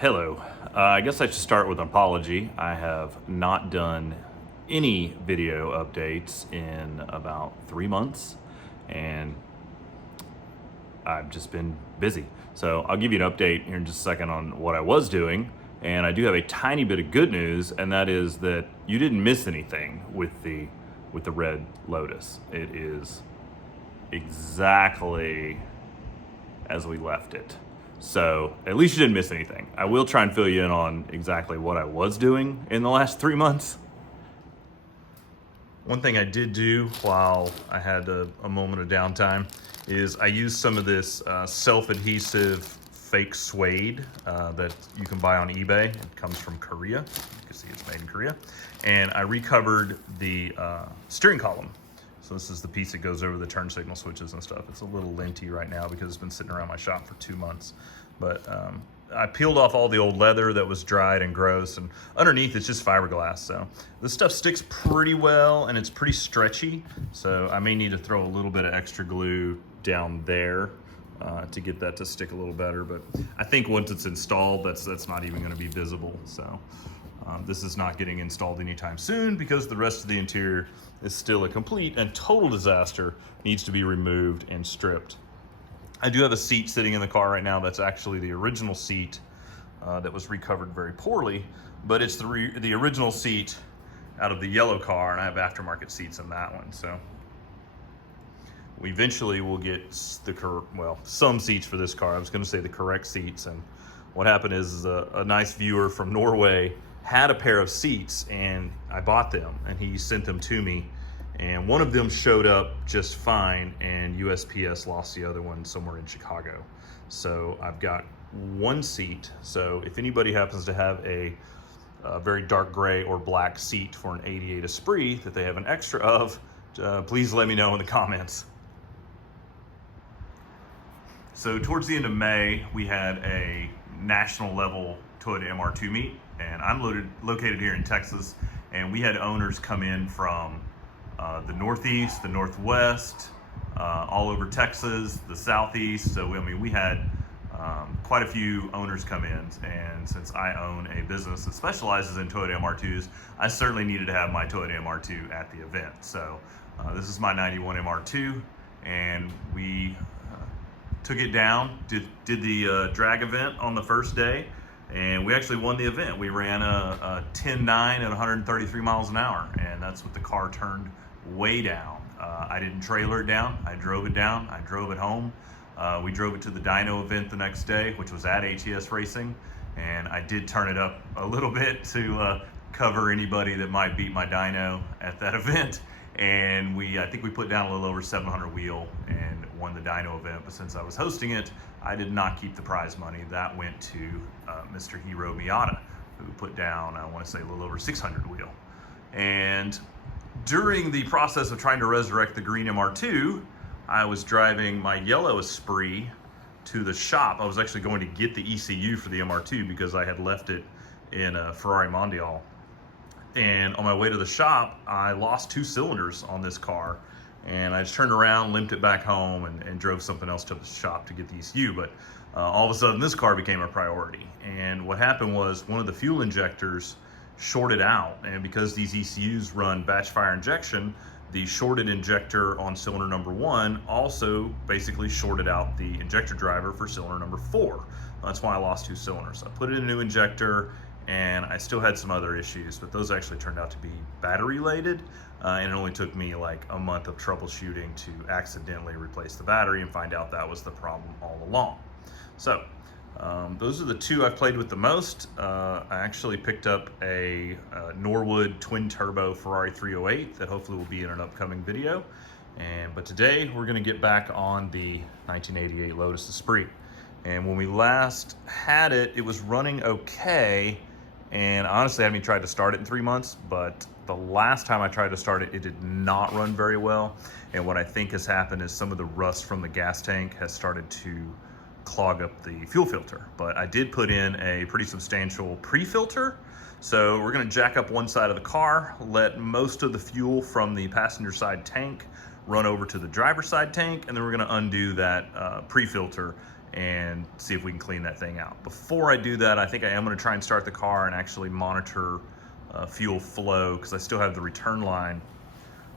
Hello. I guess I should start with an apology. I have not done any video updates in about 3 months, and I've just been busy. So I'll give you an update here in just a second on what I was doing. And I do have a tiny bit of good news, and that is that you didn't miss anything with the red Lotus. It is exactly as we left it. So at least you didn't miss anything. I will try and fill you in on exactly what I was doing in the last 3 months. One thing I did do while I had a moment of downtime is I used some of this self-adhesive fake suede that you can buy on eBay. It comes from Korea. You can see it's made in Korea. And I recovered the steering column. So this is the piece that goes over the turn signal switches and stuff. It's a little linty right now because it's been sitting around my shop for 2 months. But I peeled off all the old leather that was dried and gross, and underneath it's just fiberglass. So this stuff sticks pretty well and it's pretty stretchy. So I may need to throw a little bit of extra glue down there to get that to stick a little better. But I think once it's installed, that's not even gonna be visible. So this is not getting installed anytime soon because the rest of the interior is still a complete and total disaster, needs to be removed and stripped. I do have a seat sitting in the car right now that's actually the original seat that was recovered very poorly, but it's the original seat out of the yellow car, and I have aftermarket seats in that one. So we eventually will get some seats for this car. I was going to say the correct seats, and what happened is a nice viewer from Norway had a pair of seats, and I bought them, and he sent them to me, and one of them showed up just fine, and USPS lost the other one somewhere in Chicago. So I've got one seat. So if anybody happens to have a very dark gray or black seat for an 88 Esprit that they have an extra of, please let me know in the comments. So towards the end of May, we had a national level Toyota MR2 meet, and I'm located here in Texas, and we had owners come in from the Northeast, the Northwest, all over Texas, the Southeast. So we had quite a few owners come in, and since I own a business that specializes in Toyota MR2s, I certainly needed to have my Toyota MR2 at the event. So this is my 91 MR2, and we took it down, did the drag event on the first day, and we actually won the event. We ran a 10.9 at 133 miles an hour, and that's what the car turned way down. I didn't trailer it down, I drove it down, I drove it home. We drove it to the dyno event the next day, which was at HES Racing, and I did turn it up a little bit to cover anybody that might beat my dyno at that event. And I think we put down a little over 700 wheel and won the dyno event. But since I was hosting it, I did not keep the prize money. That went to Mr. Hiro Miyata, who put down, I want to say, a little over 600 wheel. And during the process of trying to resurrect the green MR2, I was driving my yellow Esprit to the shop. I was actually going to get the ECU for the MR2 because I had left it in a Ferrari Mondial. And on my way to the shop, I lost 2 cylinders on this car, and I just turned around, limped it back home, and drove something else to the shop to get the ECU. But all of a sudden, this car became a priority. And what happened was one of the fuel injectors shorted out, and because these ECUs run batch fire injection, the shorted injector on cylinder number 1 also basically shorted out the injector driver for cylinder number 4. That's why I lost 2 cylinders. I put in a new injector, and I still had some other issues, but those actually turned out to be battery related, and it only took me like a month of troubleshooting to accidentally replace the battery and find out that was the problem all along. So those are the 2 I've played with the most. I actually picked up a Norwood twin turbo Ferrari 308 that hopefully will be in an upcoming video. But today we're gonna get back on the 1988 Lotus Esprit. And when we last had it, it was running okay. And honestly, I haven't even tried to start it in 3 months, but the last time I tried to start it, it did not run very well. And what I think has happened is some of the rust from the gas tank has started to clog up the fuel filter. But I did put in a pretty substantial pre-filter. So we're gonna jack up one side of the car, let most of the fuel from the passenger side tank run over to the driver's side tank, and then we're gonna undo that pre-filter and see if we can clean that thing out. Before I do that, I think I am going to try and start the car and actually monitor fuel flow, because I still have the return line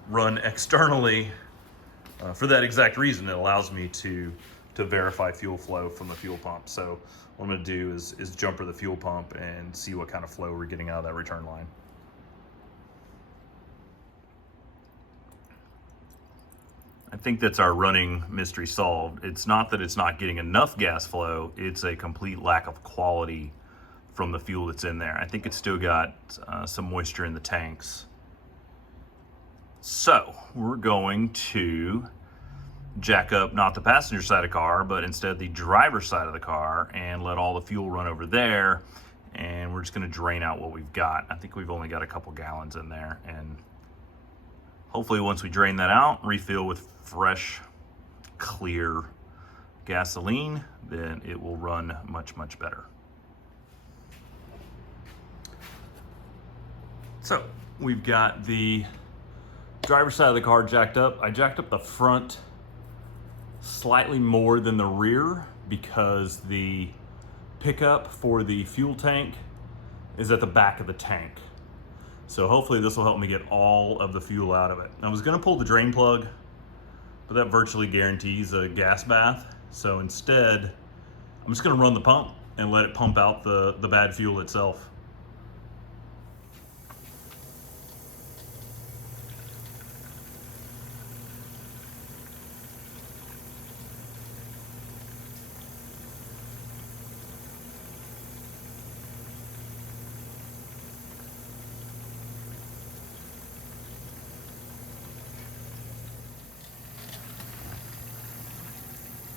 run externally for that exact reason. It allows me to verify fuel flow from the fuel pump. So what I'm going to do is jumper the fuel pump and see what kind of flow we're getting out of that return line. I think that's our running mystery solved. It's not that it's not getting enough gas flow, it's a complete lack of quality from the fuel that's in there. I think it's still got some moisture in the tanks. So we're going to jack up not the passenger side of the car, but instead the driver's side of the car, and let all the fuel run over there, and we're just going to drain out what we've got. I think we've only got a couple gallons in there, and hopefully once we drain that out, refill with fresh, clear gasoline, then it will run much, much better. So we've got the driver's side of the car jacked up. I jacked up the front slightly more than the rear because the pickup for the fuel tank is at the back of the tank. So hopefully this will help me get all of the fuel out of it. I was gonna pull the drain plug, but that virtually guarantees a gas bath. So instead, I'm just gonna run the pump and let it pump out the bad fuel itself.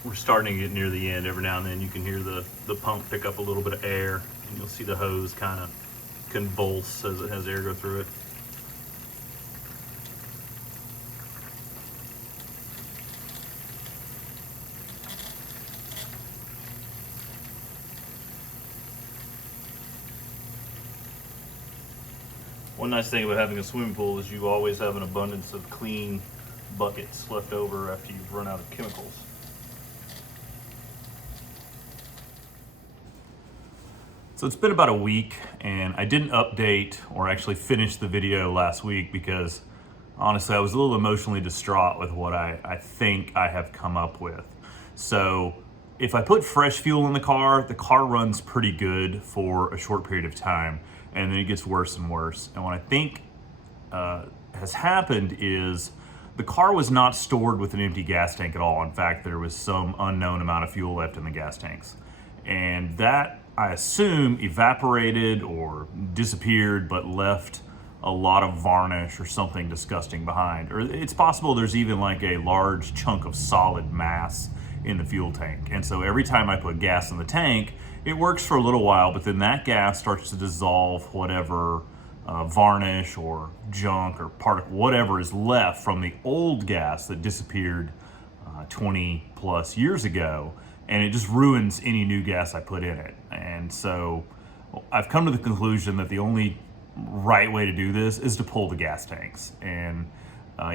We're starting to get near the end. Every now and then you can hear the pump pick up a little bit of air, and you'll see the hose kind of convulse as it has air go through it. One nice thing about having a swimming pool is you always have an abundance of clean buckets left over after you've run out of chemicals. So it's been about a week, and I didn't update or actually finish the video last week because honestly I was a little emotionally distraught with what I think I have come up with. So if I put fresh fuel in the car runs pretty good for a short period of time, and then it gets worse and worse. And what I think has happened is the car was not stored with an empty gas tank at all. In fact, there was some unknown amount of fuel left in the gas tanks. And that, I assume, evaporated or disappeared, but left a lot of varnish or something disgusting behind. Or it's possible there's even like a large chunk of solid mass in the fuel tank. And so every time I put gas in the tank, it works for a little while, but then that gas starts to dissolve whatever varnish or junk or particle, whatever is left from the old gas that disappeared 20 plus years ago, and it just ruins any new gas I put in it. And so I've come to the conclusion that the only right way to do this is to pull the gas tanks. And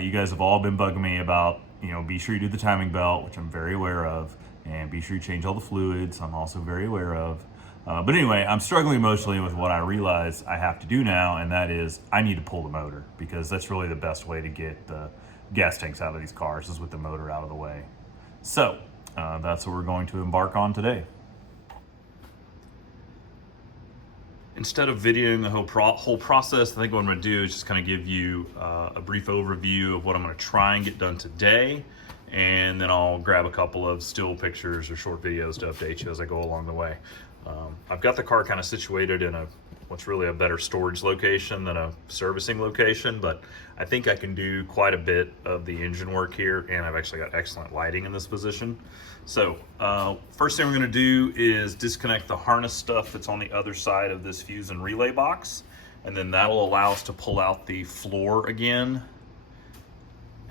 you guys have all been bugging me about, be sure you do the timing belt, which I'm very aware of, and be sure you change all the fluids, I'm also very aware of. But anyway, I'm struggling emotionally with what I realize I have to do now, and that is I need to pull the motor, because that's really the best way to get the gas tanks out of these cars, is with the motor out of the way. So that's what we're going to embark on today. Instead of videoing the whole process, I think what I'm going to do is just kind of give you a brief overview of what I'm going to try and get done today, and then I'll grab a couple of still pictures or short videos to update you as I go along the way. I've got the car kind of situated in what's really a better storage location than a servicing location, but I think I can do quite a bit of the engine work here, and I've actually got excellent lighting in this position. So first thing we're going to do is disconnect the harness stuff that's on the other side of this fuse and relay box, and then that'll allow us to pull out the floor again.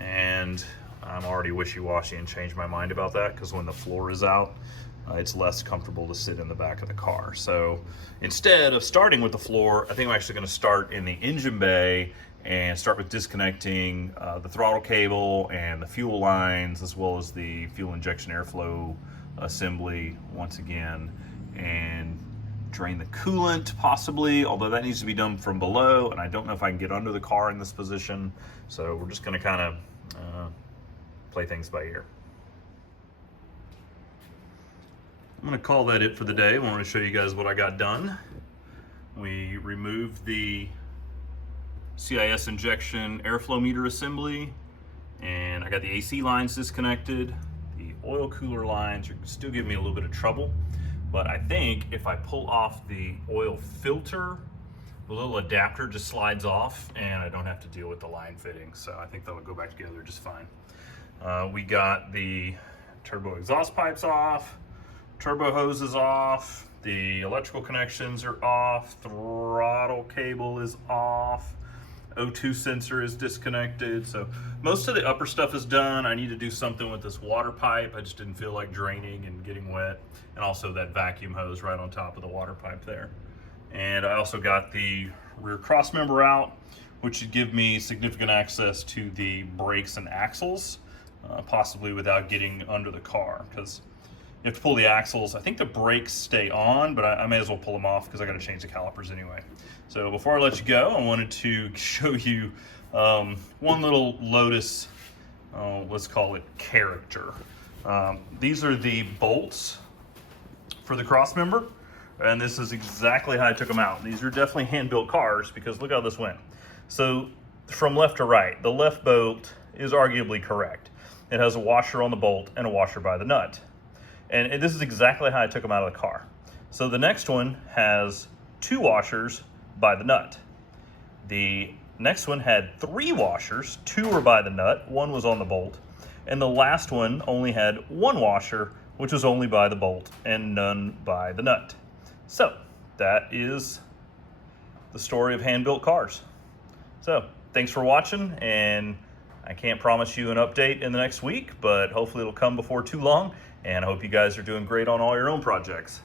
And I'm already wishy-washy and changed my mind about that, because when the floor is out, it's less comfortable to sit in the back of the car. So instead of starting with the floor, I think I'm actually going to start in the engine bay and start with disconnecting the throttle cable and the fuel lines, as well as the fuel injection airflow assembly once again and drain the coolant possibly, although that needs to be done from below, and I don't know if I can get under the car in this position. So we're just gonna kind of play things by ear. I'm gonna call that it for the day. I want to show you guys what I got done. We removed the CIS injection airflow meter assembly, and I got the AC lines disconnected. The oil cooler lines are still giving me a little bit of trouble, but I think if I pull off the oil filter, the little adapter just slides off and I don't have to deal with the line fitting. So I think that'll go back together just fine. We got the turbo exhaust pipes off, turbo hose is off, the electrical connections are off, throttle cable is off, O2 sensor is disconnected. So most of the upper stuff is done. I need to do something with this water pipe. I just didn't feel like draining and getting wet. And also that vacuum hose right on top of the water pipe there. And I also got the rear cross member out, which should give me significant access to the brakes and axles, possibly without getting under the car, because you have to pull the axles. I think the brakes stay on, but I may as well pull them off because I got to change the calipers anyway. So before I let you go, I wanted to show you one little Lotus, let's call it character. These are the bolts for the cross member, and this is exactly how I took them out. These are definitely hand-built cars because look how this went. So from left to right, the left bolt is arguably correct. It has a washer on the bolt and a washer by the nut. And this is exactly how I took them out of the car. So the next one has 2 washers by the nut. The next one had 3 washers, 2 were by the nut, 1 was on the bolt. And the last one only had 1 washer, which was only by the bolt and none by the nut. So that is the story of hand-built cars. So thanks for watching, and I can't promise you an update in the next week, but hopefully it'll come before too long. And I hope you guys are doing great on all your own projects.